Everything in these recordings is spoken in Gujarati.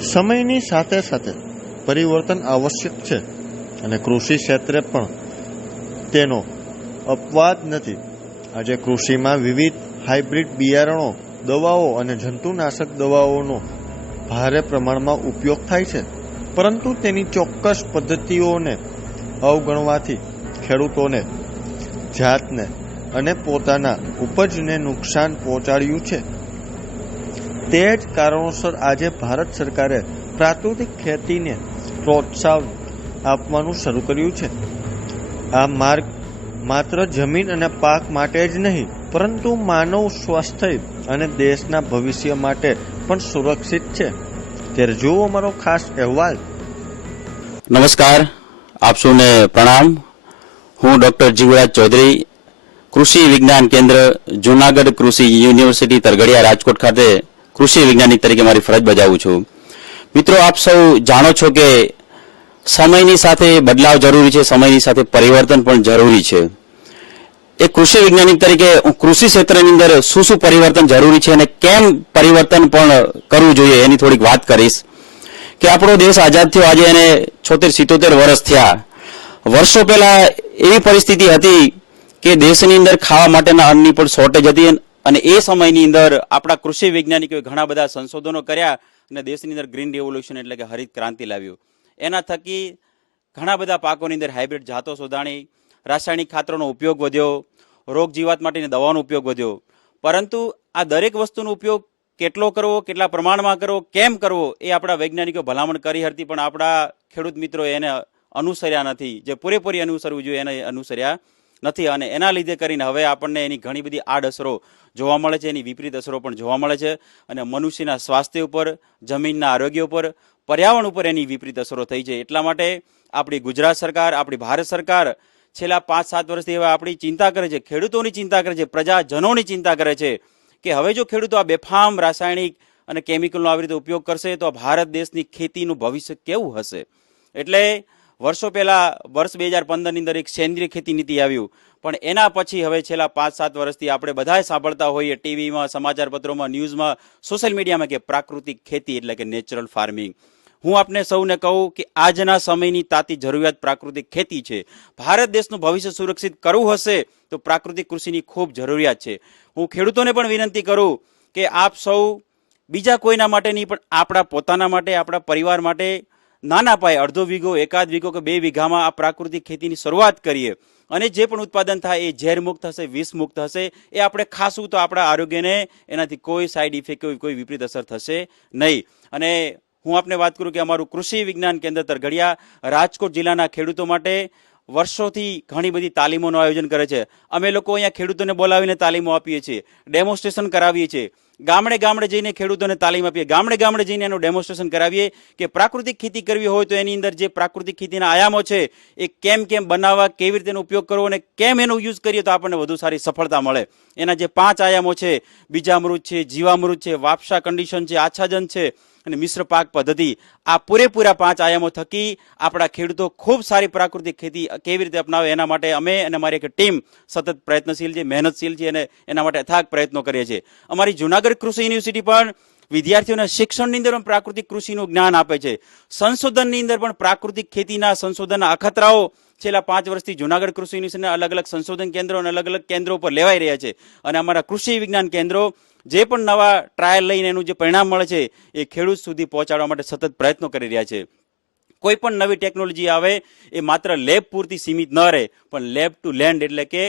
સમયની સાથે સાથે પરિવર્તન આવશ્યક છે અને કૃષિ ક્ષેત્રે પણ તેનો અપવાદ નથી. આજે કૃષિમાં વિવિધ હાઇબ્રિડ બિયારણો, દવાઓ અને જંતુનાશક દવાઓનો ભારે પ્રમાણમાં ઉપયોગ થાય છે, પરંતુ તેની ચોક્કસ પદ્ધતિઓને અવગણવાથી ખેડૂતોને જાતને અને પોતાના ઉપજને નુકસાન પહોંચાડ્યું છે. તે જ કારણોસર આજે ભારત સરકારે પ્રાકૃતિક ખેતીને પ્રોત્સાહન આપવાનું શરૂ કર્યું છે. આ માર્ગ માત્ર જમીન અને પાક માટે જ નહીં, પરંતુ માનવ સ્વાસ્થ્ય અને દેશના ભવિષ્ય માટે પણ સુરક્ષિત છે. ત્યારે જુઓ અમારો ખાસ અહેવાલ. નમસ્કાર, આપ સૌને પ્રણામ. હું ડોક્ટર જીવરાજ ચૌધરી, કૃષિ વિજ્ઞાન કેન્દ્ર જૂનાગઢ કૃષિ યુનિવર્સિટી તરઘડિયા રાજકોટ ખાતે કૃષિ વૈજ્ઞાનિક તરીકે મારી ફરજ બજાવું છું. મિત્રો, આપ સૌ જાણો છો કે સમયની સાથે બદલાવ જરૂરી છે, સમયની સાથે પરિવર્તન પણ જરૂરી છે. એક કૃષિ વૈજ્ઞાનિક તરીકે હું કૃષિ ક્ષેત્રની અંદર શું પરિવર્તન જરૂરી છે અને કેમ પરિવર્તન પણ કરવું જોઈએ એની થોડીક વાત કરીશ. કે આપણો દેશ આઝાદ થયો આજે એને 76-77 વર્ષ થયા. વર્ષો પહેલા એવી પરિસ્થિતિ હતી કે દેશની અંદર ખાવા માટેના અન્નની પણ શોર્ટેજ હતી અને એ સમયની અંદર આપણા કૃષિ વૈજ્ઞાનિકોએ ઘણા બધા સંશોધનો કર્યા અને દેશની અંદર ગ્રીન રેવોલ્યુશન એટલે કે હરિત ક્રાંતિ લાવ્યું. એના થકી ઘણા બધા પાકોની અંદર હાઇબ્રિડ જાતો શોધાણી, રાસાયણિક ખાતરોનો ઉપયોગ વધ્યો, રોગ જીવાત માટેની દવાનો ઉપયોગ વધ્યો. પરંતુ આ દરેક વસ્તુનો ઉપયોગ કેટલો કરવો, કેટલા પ્રમાણમાં કરવો, કેમ કરવો એ આપણા વૈજ્ઞાનિકો ભલામણ કરી હતી, પણ આપણા ખેડૂત મિત્રો એને અનુસર્યા નથી. જે પૂરેપૂરી અનુસરવું જોઈએ એને અનુસર્યા નથી અને એના લીધે કરીને હવે આપણને એની ઘણી બધી આડઅસરો જોવા મળે છે, એની વિપરીત અસરો પણ જોવા મળે છે અને મનુષ્યના સ્વાસ્થ્ય ઉપર, જમીનના આરોગ્ય ઉપર, પર્યાવરણ ઉપર એની વિપરીત અસરો થઈ છે. એટલા માટે આપણી ગુજરાત સરકાર, આપણી ભારત સરકાર છેલ્લા 5-7 વર્ષથી હવે આપણી ચિંતા કરે છે, ખેડૂતોની ચિંતા કરે છે, પ્રજાજનોની ચિંતા કરે છે કે હવે જો ખેડૂતો આ બેફામ રાસાયણિક અને કેમિકલનો આવી રીતે ઉપયોગ કરશે તો ભારત દેશની ખેતીનું ભવિષ્ય કેવું હશે. એટલે વર્ષો પહેલા વર્ષ 2015ની અંદર એક સેન્દ્રિય ખેતી નીતિ આવ્યું, પણ એના પછી હવે છેલ્લા 5-7 વર્ષથી આપણે બધાએ સાંભળતા હોઈએ ટીવીમાં, સમાચાર પત્રોમાં, ન્યૂઝમાં, સોશિયલ મીડિયામાં કે પ્રાકૃતિક ખેતી એટલે કે નેચરલ ફાર્મિંગ. હું આપને સૌને કહું કે આજના સમયની તાતી જરૂરિયાત પ્રાકૃતિક ખેતી છે. ભારત દેશનું ભવિષ્ય સુરક્ષિત કરવું હશે તો પ્રાકૃતિક કૃષિની ખૂબ જરૂરિયાત છે. હું ખેડૂતોને પણ વિનંતી કરું કે આપ સૌ બીજા કોઈના માટે નહીં પણ આપણા પોતાના માટે, આપણા પરિવાર માટે નાના પાયે 1/2 વીઘો, 1 વીઘો કે 2 વીઘામાં આ પ્રાકૃતિક ખેતીની શરૂઆત કરીએ અને જે પણ ઉત્પાદન થાય એ ઝેર મુક્ત હશે, વિષ મુક્ત હશે. એ આપણે ખાશું તો આપણા આરોગ્યને એનાથી કોઈ સાઈડ ઇફેક્ટ, કોઈ વિપરીત અસર થશે નહીં. અને હું આપને વાત કરું કે અમારું કૃષિ વિજ્ઞાન કેન્દ્ર તરઘડિયા રાજકોટ જિલ્લાના ખેડૂતો માટે વર્ષોથી ઘણી બધી તાલીમોનું આયોજન કરે છે. અમે લોકો અહીંયા ખેડૂતોને બોલાવીને તાલીમો આપીએ છીએ, ડેમોન્સ્ટ્રેશન કરાવીએ છીએ, ગામડે ગામડે જઈને ખેડૂતોને તાલીમ આપીએ, ગામડે ગામડે જઈને એનું ડેમોન્સ્ટ્રેશન કરાવીએ કે પ્રાકૃતિક ખેતી કરવી હોય તો એની અંદર જે પ્રાકૃતિક ખેતીના આયામો છે એ કેમ બનાવવા, કેવી રીતે એનો ઉપયોગ કરવો અને કેમ એનો યુઝ કરીએ તો આપણને વધુ સારી સફળતા મળે. એના જે 5 આયામો છે, બીજામૃત છે, જીવામૃત છે, વાપસા કન્ડિશન છે, આચ્છાદન છે અને મિશ્ર પાક પદ્ધતિ, આ પૂરેપૂરા 5 આયામો થકી આપણા ખેડૂતો ખૂબ સારી પ્રાકૃતિક ખેતી કેવી રીતે અપનાવે એના માટે અમે અને મારી એક ટીમ સતત પ્રયત્નશીલ છે, મહેનતશીલ છે અને એના માટે અથાગ પ્રયત્નો કરીએ છીએ. અમારી જૂનાગઢ કૃષિ યુનિવર્સિટી પણ વિદ્યાર્થીઓને શિક્ષણની અંદર પણ પ્રાકૃતિક કૃષિનું જ્ઞાન આપે છે. સંશોધનની અંદર પણ પ્રાકૃતિક ખેતીના સંશોધનના અખતરાઓ છેલ્લા 5 વર્ષથી જૂનાગઢ કૃષિ યુનિવર્સિટીના અલગ અલગ સંશોધન કેન્દ્રો અને અલગ અલગ કેન્દ્રો પર લેવાઈ રહ્યા છે અને અમારા કૃષિ વિજ્ઞાન કેન્દ્રો જે પણ નવા ટ્રાયલ લઈને એનું જે પરિણામ મળે છે એ ખેડૂત સુધી પહોંચાડવા માટે સતત પ્રયત્નો કરી રહ્યા છે. કોઈ પણ નવી ટેકનોલોજી આવે એ માત્ર લેબ પૂરતી સીમિત ન રહે, પણ લેબ ટુ લેન્ડ એટલે કે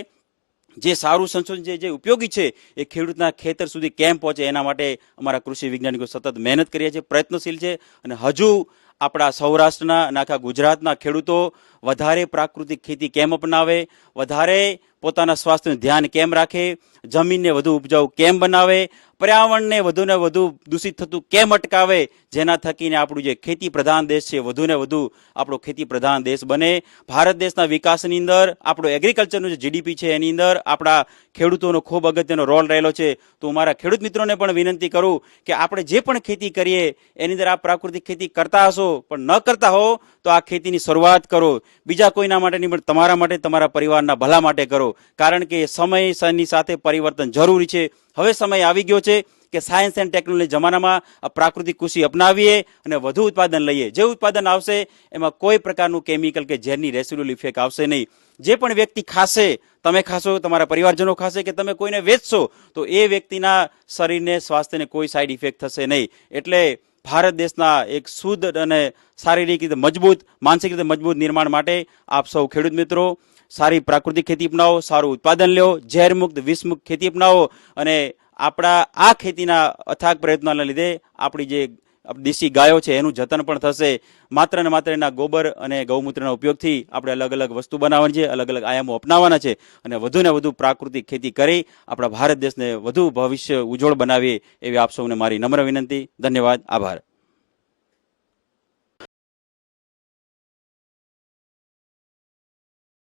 જે સારું સંશોધન છે, જે ઉપયોગી છે એ ખેડૂતના ખેતર સુધી કેમ પહોંચે એના માટે અમારા કૃષિ વૈજ્ઞાનિકો સતત મહેનત કરીએ છીએ, પ્રયત્નશીલ છે અને હજુ આપણા સૌરાષ્ટ્રના અને આખા ગુજરાતના ખેડૂતો વધારે પ્રાકૃતિક ખેતી કેમ અપનાવે, વધારે પોતાના સ્વાસ્થ્યનું ધ્યાન કેમ રાખે, જમીનને વધુ ઉપજાઉ કેમ બનાવે, પર્યાવરણને વધુને વધુ દૂષિત થતું કેમ અટકાવે, જેના થકીને આપણું જે ખેતી પ્રધાન દેશ છે વધુને વધુ આપણો ખેતી પ્રધાન દેશ બને. ભારત દેશના વિકાસની અંદર આપણો એગ્રીકલ્ચરનું જે જીડીપી છે એની અંદર આપણા ખેડૂતોનો ખૂબ અગત્યનો રોલ રહેલો છે. તો હું મારા ખેડૂત મિત્રોને પણ વિનંતી કરું કે આપણે જે પણ ખેતી કરીએ એની અંદર આ પ્રાકૃતિક ખેતી કરતા હશો, પણ ન કરતા હો તો આ ખેતીની શરૂઆત કરો. બીજા કોઈના માટે નહીં પણ તમારા માટે, તમારા પરિવારના ભલા માટે કરો. કારણ કે સમયની સાથે પરિવર્તન જરૂરી છે. હવે સમય આવી ગયો છે કે સાયન્સ એન્ડ ટેકનોલોજી જમાનામાં આ પ્રાકૃતિક કૃષિ અપનાવીએ અને વધુ ઉત્પાદન લઈએ. જે ઉત્પાદન આવશે એમાં કોઈ પ્રકારનું કેમિકલ કે ઝેરની રેસિડ્યુઅલ ઇફેક્ટ આવશે નહીં. જે પણ વ્યક્તિ ખાશે, તમે ખાશો, તમારા પરિવારજનો ખાશે કે તમે કોઈને વેચશો, તો એ વ્યક્તિના શરીરને, સ્વાસ્થ્યને કોઈ સાઈડ ઇફેક્ટ થશે નહીં. એટલે ભારત દેશના એક શુદ્ધ અને શારીરિક રીતે મજબૂત, માનસિક રીતે મજબૂત નિર્માણ માટે આપ સૌ ખેડૂત મિત્રો સારી પ્રાકૃતિક ખેતી અપનાવો, સારું ઉત્પાદન લો, ઝેરમુક્ત, વિષમુક્ત ખેતી અપનાવો અને આપણા આ ખેતીના અથાગ પ્રયત્નોના લીધે આપણી જે દેશી ગાયો છે એનું જતન પણ થશે. માત્ર ને માત્ર એના ગોબર અને ગૌમૂત્રના ઉપયોગથી આપણે અલગ અલગ વસ્તુ બનાવવાની છે, અલગ અલગ આયામો અપનાવવાના છે અને વધુ ને વધુ પ્રાકૃતિક ખેતી કરી આપણા ભારત દેશને વધુ ભવિષ્ય ઉજ્જવળ બનાવીએ એવી આપ સૌને મારી નમ્ર વિનંતી. ધન્યવાદ, આભાર.